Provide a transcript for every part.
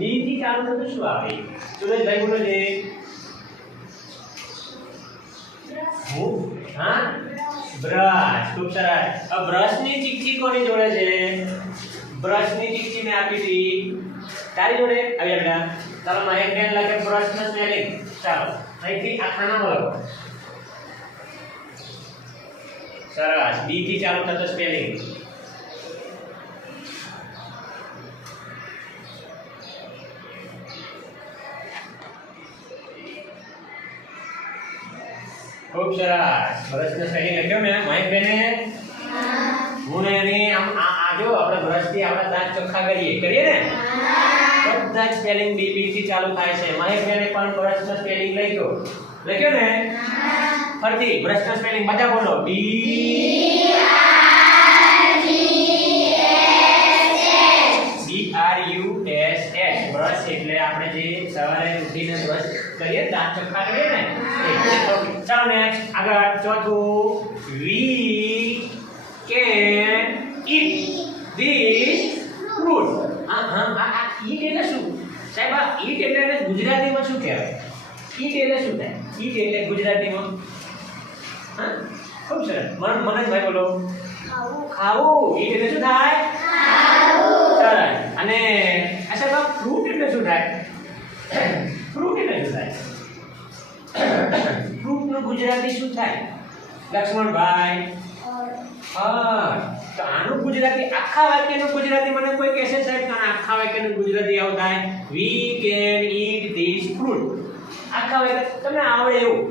બી થી ચાલુ થતું શું આવે? સુરેશભાઈ બોલો છે. હું હા બ્રશ. ખૂબ સરસ. આ બ્રશ ની ચીકચી કોની જોડે છે? બ્રશ ની ચીકચી મેં આપી હતી તારી જોડે. આવી બેટા ચાલો મહેક બેન લખે બ્રશ નો સ્પેલિંગ. ચાલો અહીંથી આ ખાનામાં લખો. સરસ. બી થી ચાલુ થતો સ્પેલિંગ. खूब सरस. ब्रश ने सही लख्यो मैं महेश बेने હું ને એની આમ આ જો આપણે બ્રશ થી આપણા દાંત ચોખ્ખા કરીએ ને બધા જ સ્પેલિંગ બી બી થી ચાલુ થાય છે. મહેશ બેને પણ બ્રશ નો સ્પેલિંગ લખ્યો ને ફરીથી બ્રશ નો સ્પેલિંગ બધા બોલો. B R U S H. Brush એટલે આપણે જે સવારે ઉઠીને બ્રશ કરીએ દાંત ચોખ્ખા કરીએ ને. ચાલો નેક્સ્ટ આગળ ચોથું. We can eat this fruit. આ ઈટ એટલે શું સાહેબ? આ ઈટ એટલે ગુજરાતીમાં શું કહેવાય? ઈટ એટલે શું થાય? ઈટ એટલે ગુજરાતીમાં હા ખૂબ સરસ. મનોજભાઈ બોલો. ખાવું. ઈટ એટલે શું થાય? સરસ. અને અચ્છા ફ્રૂટ એટલે શું થાય? ફ્રૂટ એટલે શું થાય? ફ્રૂટ નું ગુજરાતી શું થાય લક્ષ્મણભાઈ? તો આનું ગુજરાતી આખા વાક્યનું ગુજરાતી મને કોઈ કહેશે સાહેબ કે આખા વાક્યનું ગુજરાતી આવું થાય? We can eat this fruit. આખા વાક્ય તમને આવડે એવું?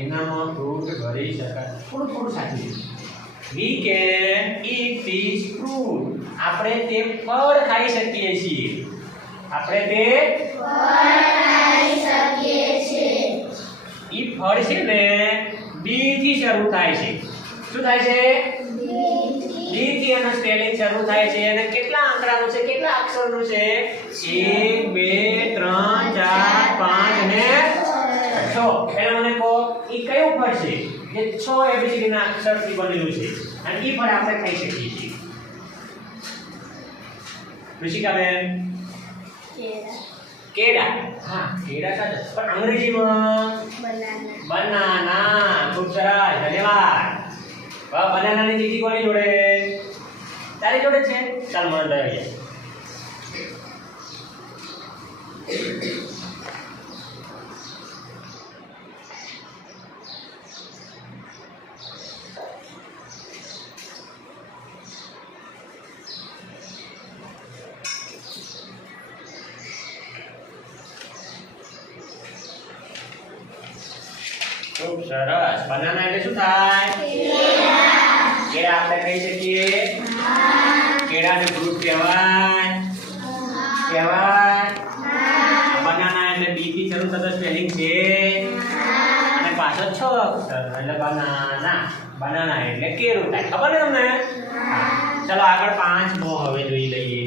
એનામાં ફ્રૂટ ભરી શકાય. થોડું સાચું છે. We can eat this fruit. આપણે તે ફળ ખાઈ શકીએ છીએ. આપણે તે ફળ ખાઈ શકીએ છીએ. ઈ ફળ છે ને બી થી શરૂ થાય છે. શું થાય છે? બી થી એનો સ્પેલિંગ શરૂ થાય છે. અને કેટલા આંકડાનું છે? કેટલા અક્ષરનું છે? 1 2 3 4 5 અને 6. એટલે મને કહો ઈ કયું ફળ છે જે 6 એબીસીડી ના અક્ષરથી બનેલું છે અને ઈ ફળ આપણે ખાઈ શકીએ છીએ? ઋષિકાબેન કેળા. હા કેળા સાચું. પણ અંગ્રેજીમાં બનાના. ખૂબ સરસ. ધન્યવાદ. બનાનાની ચીકી કોની જોડે? તારી જોડે છે. ચાલ મને ડરી જાય. ખૂબ સરસ. બનાના એટલે શું થાય? કેળા આપણે ખાઈ શકીએ. કેળાને ફ્રૂટ કહેવાય. બનાના એટલે બી થી શરૂ થતો સ્પેલિંગ છે અને પાછળ 6 અક્ષર એટલે બનાના એટલે કેળું થાય. ખબર ને તમને? ચલો આગળ 5 મો હવે જોઈ લઈએ.